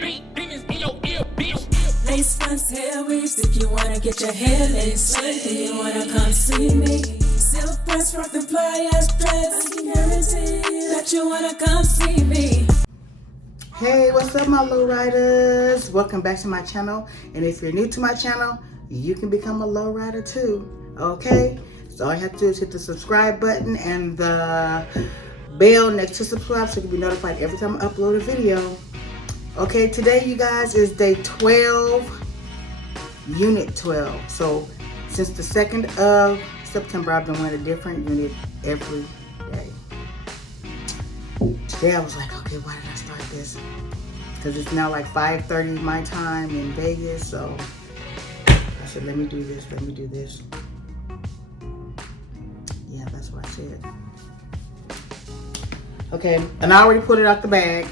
Lace fronts, hair weaves, if you wanna get your hair lace, if you wanna come see me. Silk press, rock the pliers, dreads, I can guarantee that you wanna come see me. Hey, what's up, my LoRiders? Welcome back to my channel. And if you're new to my channel, you can become a LoRider too. Okay? So all you have to do is hit the subscribe button and the bell next to subscribe so you can be notified every time I upload a video. Okay, today you guys is day 12, unit 12. So since the 2nd of September, I've been wearing a different unit every day. Today I was like, okay, why did I start this? Because it's now like 5:30 my time in Vegas, so I said, let me do this. Yeah, that's what I said. Okay, and I already put it out the bag,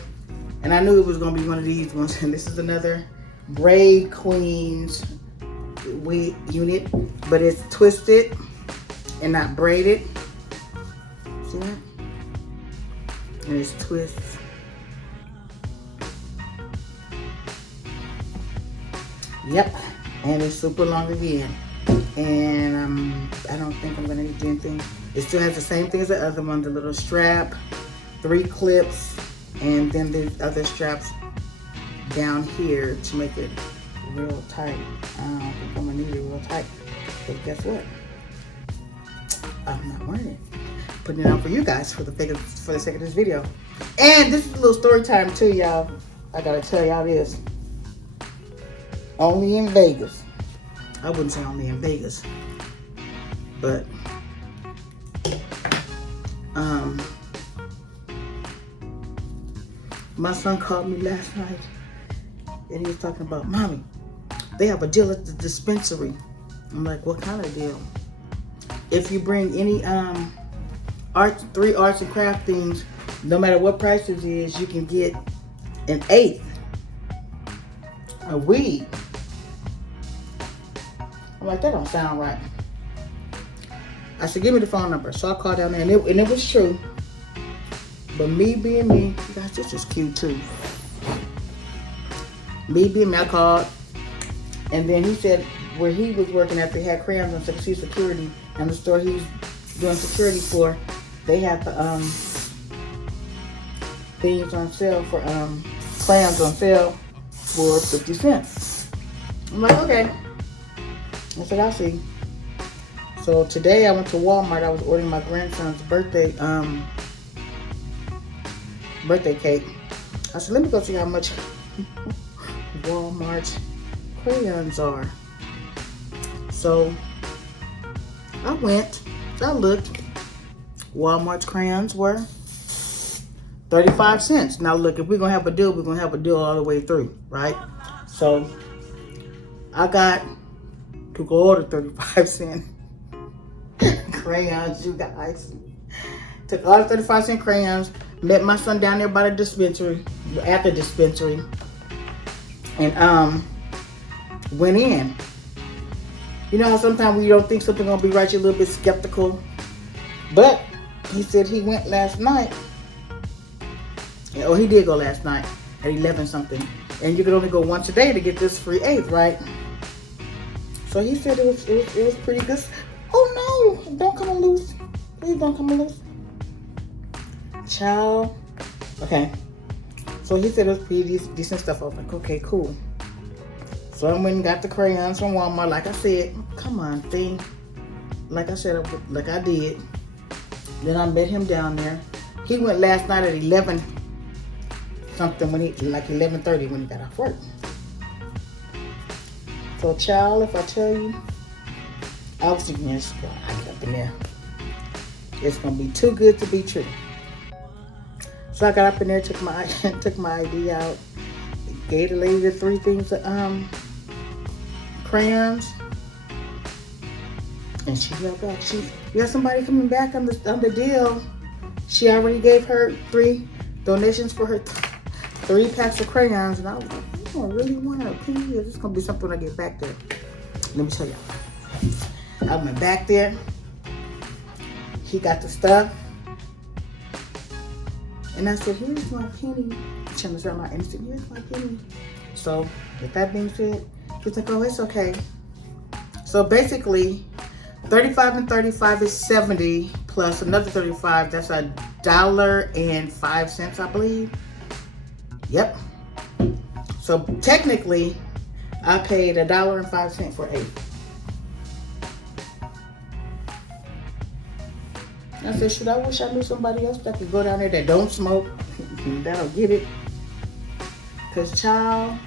and I knew it was gonna be one of these ones. And this is another Braid Queens wig unit, but it's twisted and not braided. See that? And it's twists. Yep, and it's super long again. And I don't think I'm gonna need anything. It still has the same thing as the other one, the little strap, 3 clips, and then the other straps down here to make it real tight. I don't think I'm gonna need it real tight, but guess what? I'm not wearing it. Putting it on for you guys for the sake of this video. And this is a little story time too, y'all. I gotta tell y'all this. Only in Vegas. I wouldn't say only in Vegas, but my son called me last night and he was talking about, Mommy, they have a deal at the dispensary. I'm like, what kind of deal? If you bring any 3 arts and craft things, no matter what price it is, you can get an 1/8 a wig. I'm like, that don't sound right. I said, give me the phone number. So I called down there, and it was true. But me being me, you guys, this is cute too. Me being me, I called, and then he said where he was working at, they had crayons on security, and the store he's doing security for, they had the things on sale for crayons on sale for 50 cents. I'm like, okay. I said, I'll see. So today I went to Walmart. I was ordering my grandson's birthday cake. I said, let me go see how much Walmart crayons are. So I went, I looked. Walmart's crayons were 35 cents. Now look, if we're gonna have a deal, we're gonna have a deal all the way through, right? So I got to go order 35-cent crayons, you guys. Took all the 35-cent crayons, met my son down there by the dispensary, at the dispensary, and went in. You know how sometimes when you don't think something's gonna be right, you're a little bit skeptical. But he said he went last night. Oh, he did go last night at 11 something. And you can only go once a day to get this free 1/8, right? So he said it was pretty good. Oh no, don't come loose. Please don't come loose. Child. Okay. So he said it was pretty decent stuff. I was like, okay, cool. So I went and got the crayons from Walmart. Like I said, come on, thing. Like I said, like I did. Then I met him down there. He went last night at 11 something, like 11:30 when he got off work. So child, if I tell you, I was thinking, yes, I get up in there. It's gonna be too good to be true. So I got up in there, took my ID out, gave the lady the 3 things of crayons, and she got back. We got somebody coming back on the deal. She already gave her 3 donations for her 3 packs of crayons, and I was like, I don't really want to pay you. This is gonna be something when I get back there. Let me tell y'all. I went back there. He got the stuff. And I said, here's my penny. Chandler's out my instant, here's my penny. So with that being said, he's like, oh, it's okay. So basically, 35 and 35 is 70 plus another 35. That's $1.05, I believe. Yep. So technically, I paid $1.05 for 8. I said, shoot, I wish I knew somebody else that could go down there that don't smoke. That'll get it. Cause child,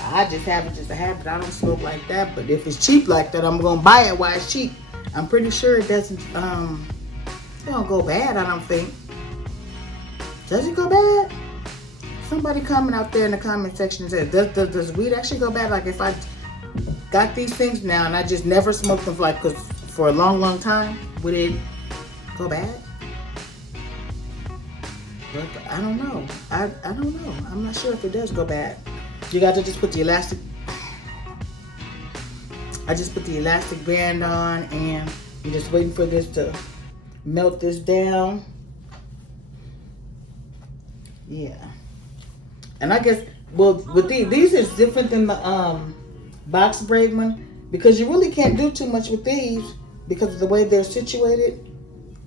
I just have it just a habit. I don't smoke like that. But if it's cheap like that, I'm gonna buy it while it's cheap. I'm pretty sure it doesn't it don't go bad, I don't think. Does it go bad? Somebody comment out there in the comment section says, does weed actually go bad? Like if I got these things now and I just never smoked them for a long time, would it go bad? But I don't know. I don't know. I'm not sure if it does go bad. You got to just put the elastic. I just put the elastic band on and I'm just waiting for this to melt this down. Yeah. And I guess, well, with these is different than the box braid one because you really can't do too much with these because of the way they're situated.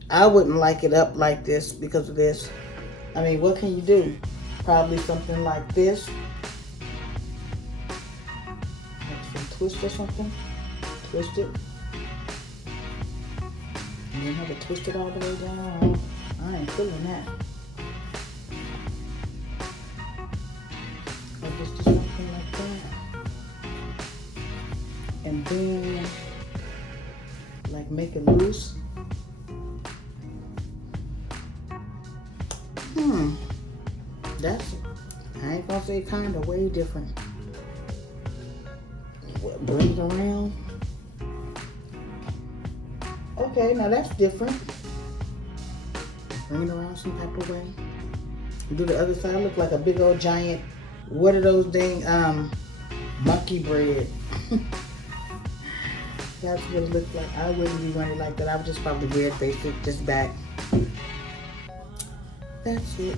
I wouldn't like it up like this because of this. I mean, what can you do? Probably something like this. Like some twist or something. Twist it. And then have it twist it all the way down. I ain't feeling that. Or just do something like that. And then, like, make it loose. That's, I ain't gonna say kind of, way different. What, bring it around? Okay, now that's different. Bring it around some type of way. Do the other side, look like a big old giant, what are those dang, monkey bread. That's what it looks like. I wouldn't be running like that. I would just probably wear it basic, just back. That's it.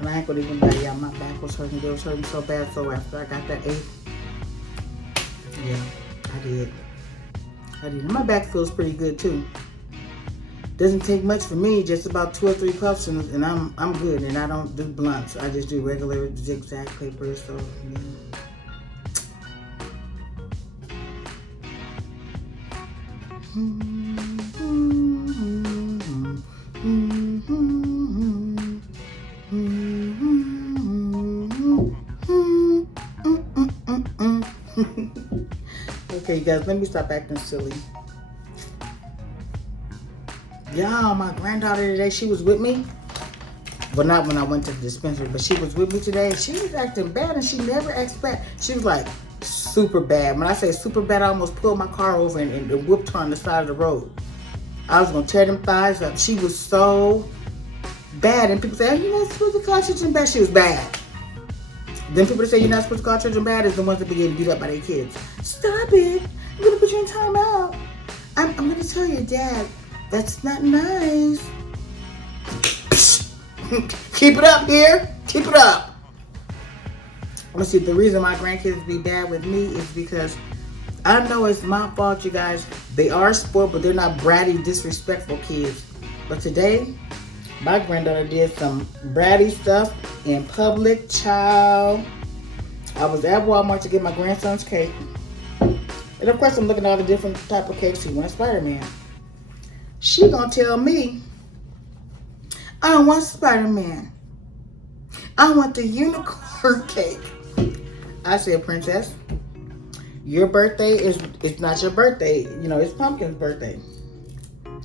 And I ain't gonna even lie, y'all, my back was hurting. It was hurting so bad. So after I got that 8, yeah, I did. And my back feels pretty good too. Doesn't take much for me, just about 2 or 3 puffs, and I'm good. And I don't do blunts. I just do regular zigzag papers. So yeah. Okay, you guys, let me stop acting silly. Y'all, my granddaughter today, she was with me. Well, not when I went to the dispensary, but she was with me today. She was acting bad, and she never acts bad. She was like super bad. When I say super bad, I almost pulled my car over and whooped her on the side of the road. I was gonna tear them thighs up. She was so bad, and people say, oh, you're not supposed to call children bad. She was bad. Then people that say you're not supposed to call children bad is the ones that be getting beat up by their kids. Stop it. I'm gonna put you in timeout. I'm gonna tell your dad, that's not nice. Keep it up here. Keep it up. Let's see, the reason my grandkids be bad with me is because I know it's my fault, you guys. They are spoiled, but they're not bratty, disrespectful kids. But today, my granddaughter did some bratty stuff in public, child. I was at Walmart to get my grandson's cake. And of course, I'm looking at all the different type of cakes. He wants Spider-Man. She gonna tell me, I don't want Spider-Man. I want the unicorn cake. I said, Princess, your birthday is not your birthday. You know, it's Pumpkin's birthday.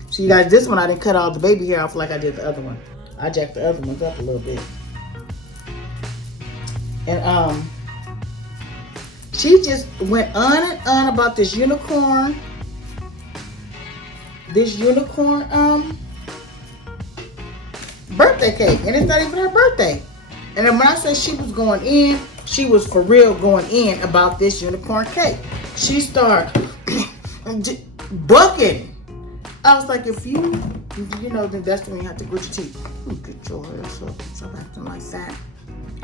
So you guys, this one I didn't cut all the baby hair off like I did the other one. I jacked the other ones up a little bit. And she just went on and on about this unicorn birthday cake, and it's not even her birthday. And then when I say she was going in, she was for real going in about this unicorn cake. She started bucking. I was like, if you know, then that's when you have to grit your teeth. Get your ass up. Stop acting like that.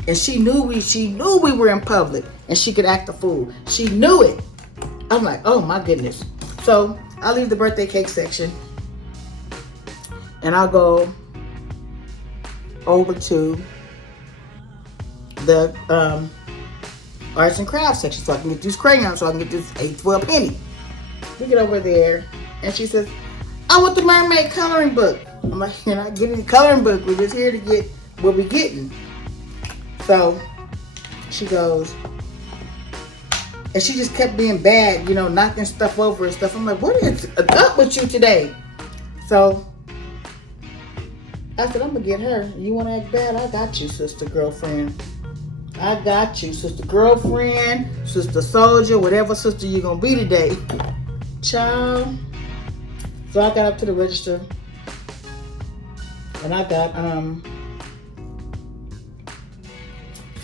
And she knew we were in public, and she could act a fool. She knew it. I'm like, oh my goodness. So I leave the birthday cake section, and I'll go over to the arts and crafts section so I can get these crayons, so I can get this 8 for a penny. We get over there, and she says, I want the mermaid coloring book. I'm like, you're not getting the coloring book. We're just here to get what we're getting. So she goes, and she just kept being bad, knocking stuff over and stuff. I'm like, what is up with you today? So I said, I'm going to get her. You want to act bad? I got you, sister girlfriend. I got you, sister girlfriend, sister soldier, whatever sister you're going to be today. Child. So I got up to the register, and I got some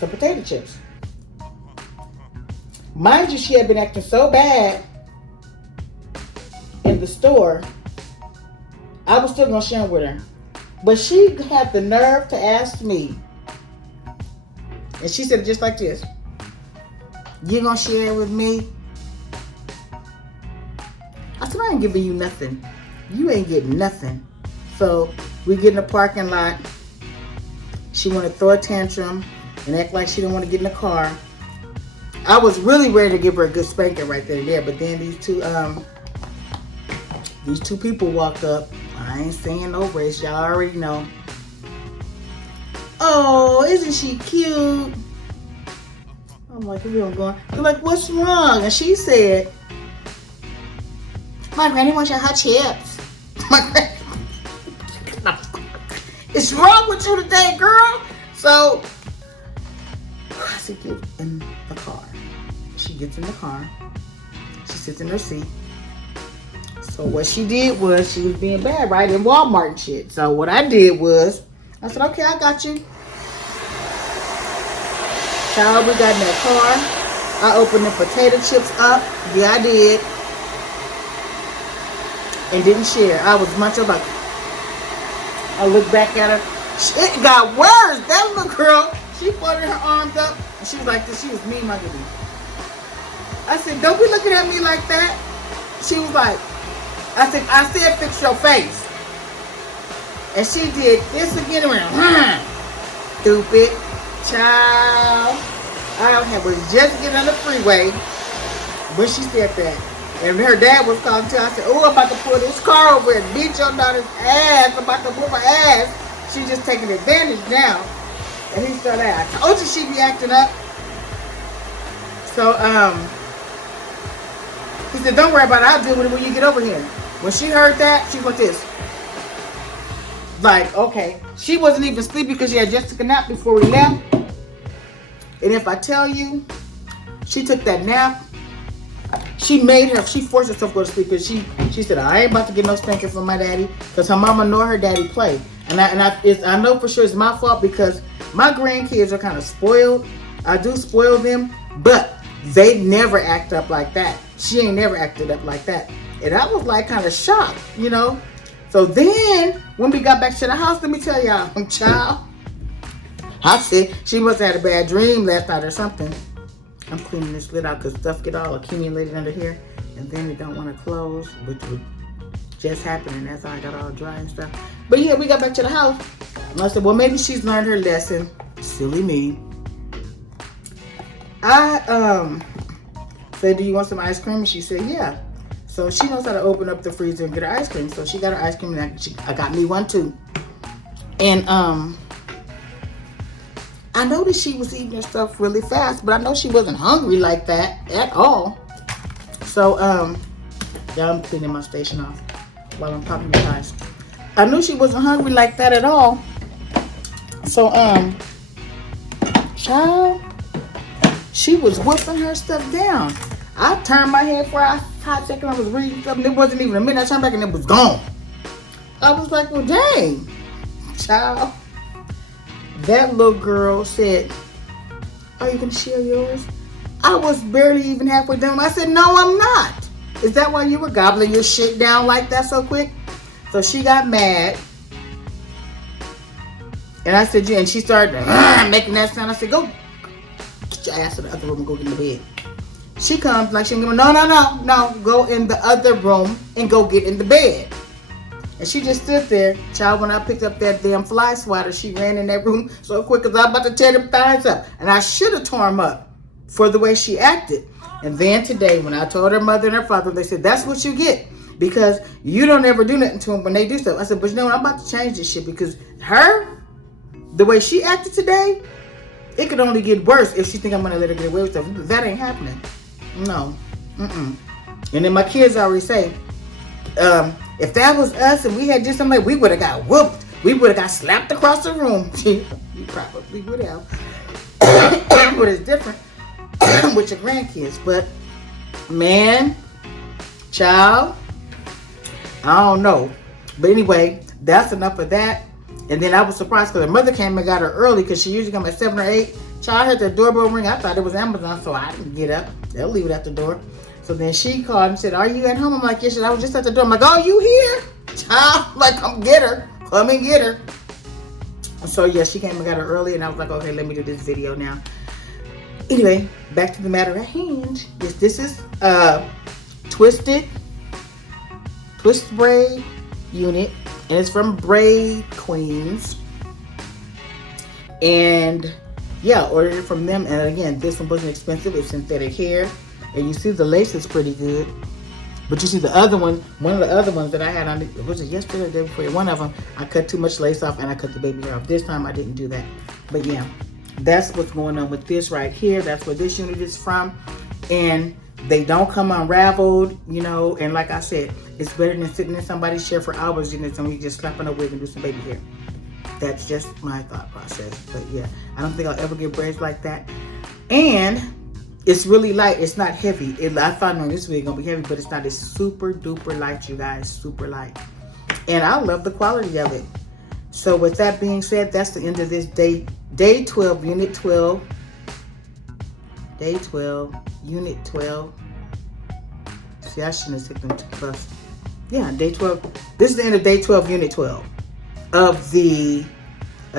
potato chips. Mind you, she had been acting so bad in the store, I was still going to share them with her. But she had the nerve to ask me, and she said it just like this, you going to share it with me? I said, I ain't giving you nothing. You ain't getting nothing. So we get in the parking lot. She wanted to throw a tantrum and act like she didn't want to get in the car. I was really ready to give her a good spanking right there and there, but then these two people walked up. I ain't saying no race, y'all already know. Oh, isn't she cute? I'm like, where we going? They're like, what's wrong? And she said, my granny wants your hot chips. My granny. It's wrong with you today, girl. So I said, get in the car. She gets in the car. She sits in her seat. So what she did was, she was being bad, right? In Walmart and shit. So what I did was, I said, okay, I got you. Child, we got in that car. I opened the potato chips up. Yeah, I did. And didn't share. I was much about it. I looked back at her. It got worse. That little girl, she folded her arms up, and she was like this. She was mean mugging me. I said, don't be looking at me like that. She was like, I said, fix your face. And she did this again and went, stupid child. I was just getting on the freeway when she said that. And her dad was calling too. I said, oh, I'm about to pull this car over and beat your daughter's ass. I'm about to whoop her ass. She's just taking advantage now. And he started, I told you she'd be acting up. So, he said, don't worry about it. I'll deal with it when you get over here. When she heard that, she went this. Like, okay. She wasn't even sleepy because she had just took a nap before we left. And if I tell you, she took that nap. She forced herself to go to sleep because she said, I ain't about to get no spanking from my daddy because her mama nor her daddy play. And I know for sure it's my fault because my grandkids are kind of spoiled. I do spoil them, but they never act up like that. She ain't never acted up like that. And I was like kind of shocked, So then when we got back to the house, let me tell y'all, child, I said she must have had a bad dream last night or something. I'm cleaning this lid out because stuff get all accumulated under here, and then it don't want to close, which would just happen, and that's how I got all dry and stuff. But yeah, we got back to the house, and I said, well, maybe she's learned her lesson. Silly me. I said, do you want some ice cream? And she said, yeah. So she knows how to open up the freezer and get her ice cream. So she got her ice cream, and I got me one too. And I noticed she was eating her stuff really fast, but I know she wasn't hungry like that at all. So, yeah, I'm cleaning my station off while I'm popping the ice. I knew she wasn't hungry like that at all. So, child, she was whooping her stuff down. I turned my head for a hot second. I was reading something. It wasn't even a minute. I turned back and it was gone. I was like, well, dang, child. That little girl said, are you going to share yours? I was barely even halfway done. I said, no, I'm not. Is that why you were gobbling your shit down like that so quick? So she got mad. And I said, yeah, and she started making that sound. I said, go get your ass in the other room and go get in the bed. She comes like she didn't give me, no, go in the other room and go get in the bed. And she just stood there. Child, when I picked up that damn fly swatter, she ran in that room so quick because I was about to tear them thighs up. And I should have torn them up for the way she acted. And then today, when I told her mother and her father, they said, that's what you get. Because you don't ever do nothing to them when they do stuff. I said, but you know what? I'm about to change this shit because the way she acted today, it could only get worse if she think I'm going to let her get away with stuff. That ain't happening. No. And then my kids already say, if that was us and we had just something, we would have got whooped. We would have got slapped across the room. You probably would have. But it's different with your grandkids. But, man, child, I don't know. But anyway, that's enough of that. And then I was surprised because her mother came and got her early because she usually comes at 7 or 8. Child heard the doorbell ring. I thought it was Amazon, so I didn't get up. They'll leave it at the door. So then she called and said, are you at home? I'm like, yes, I was just at the door. I'm like, oh, you here? Child, I'm like, come get her. Come and get her. So, yeah, she came and got her early, and I was like, okay, let me do this video now. Anyway, back to the matter at hand. This is twist braid unit, and it's from Braid Queens. And, yeah, ordered it from them. And, again, this one wasn't expensive. It's synthetic hair. And you see the lace is pretty good. But you see the other one, one of the other ones that I had on, was it yesterday or the day before? One of them, I cut too much lace off and I cut the baby hair off. This time I didn't do that. But yeah, that's what's going on with this right here. That's where this unit is from. And they don't come unraveled, you know. And like I said, it's better than sitting in somebody's chair for hours, you know, and we just slap on a wig and do some baby hair. That's just my thought process. But yeah, I don't think I'll ever get braids like that. And it's really light. It's not heavy. I thought, no, this wig gonna be heavy, but it's not. It's super duper light, you guys. Super light. And I love the quality of it. So with that being said, that's the end of this day 12, unit 12. Day 12, unit 12. See, I shouldn't have taken them to plus. Yeah, day 12. This is the end of day 12, unit 12 of a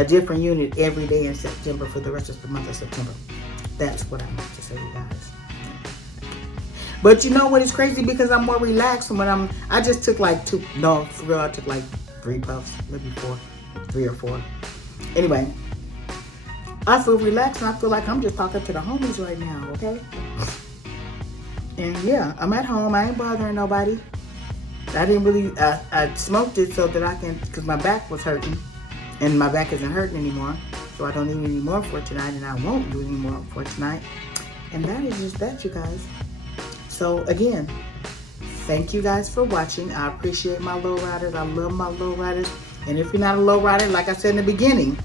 different unit every day in September for the rest of the month of September. That's what I meant to say, you guys. But you know what is crazy? Because I'm more relaxed when I just took like for real, I took like 3 puffs, maybe 4, 3 or 4. Anyway, I feel relaxed and I feel like I'm just talking to the homies right now, okay? And yeah, I'm at home. I ain't bothering nobody. I didn't really, I smoked it so that I can, because my back was hurting. And my back isn't hurting anymore. So I don't need any more for tonight, and I won't do any more for tonight. And that is just that, you guys. So again, thank you guys for watching. I appreciate my LoRiders. I love my LoRiders. And if you're not a LoRider, like I said in the beginning,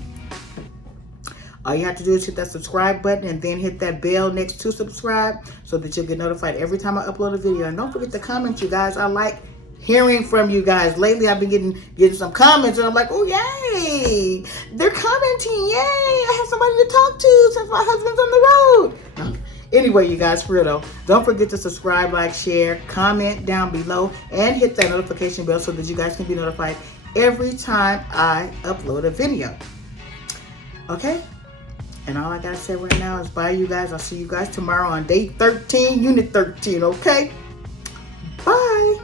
all you have to do is hit that subscribe button and then hit that bell next to subscribe so that you'll get notified every time I upload a video. And don't forget to comment, you guys. I like hearing from you guys. Lately, I've been getting some comments, and I'm like, oh, yay! They're commenting, yay! I have somebody to talk to since my husband's on the road. Anyway, you guys, for real though, don't forget to subscribe, like, share, comment down below, and hit that notification bell so that you guys can be notified every time I upload a video. Okay? And all I gotta say right now is bye, you guys. I'll see you guys tomorrow on day 13, unit 13, okay? Bye!